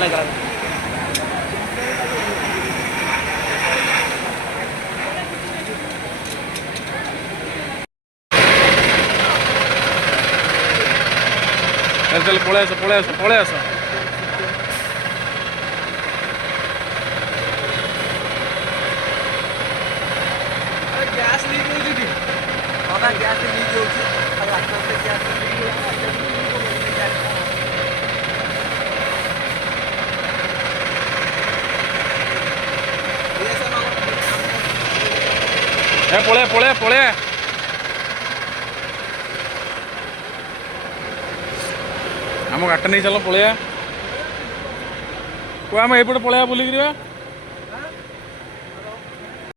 लग रहा है। चल पळय आस पळय आस पळय आस गैस लीक होउची हां गैस लीक होउची रास्ता से गैस लीक ए पळय पळय पळय आम गाटा नहीं चल पलैया को आम एपटे पलैया बुलिक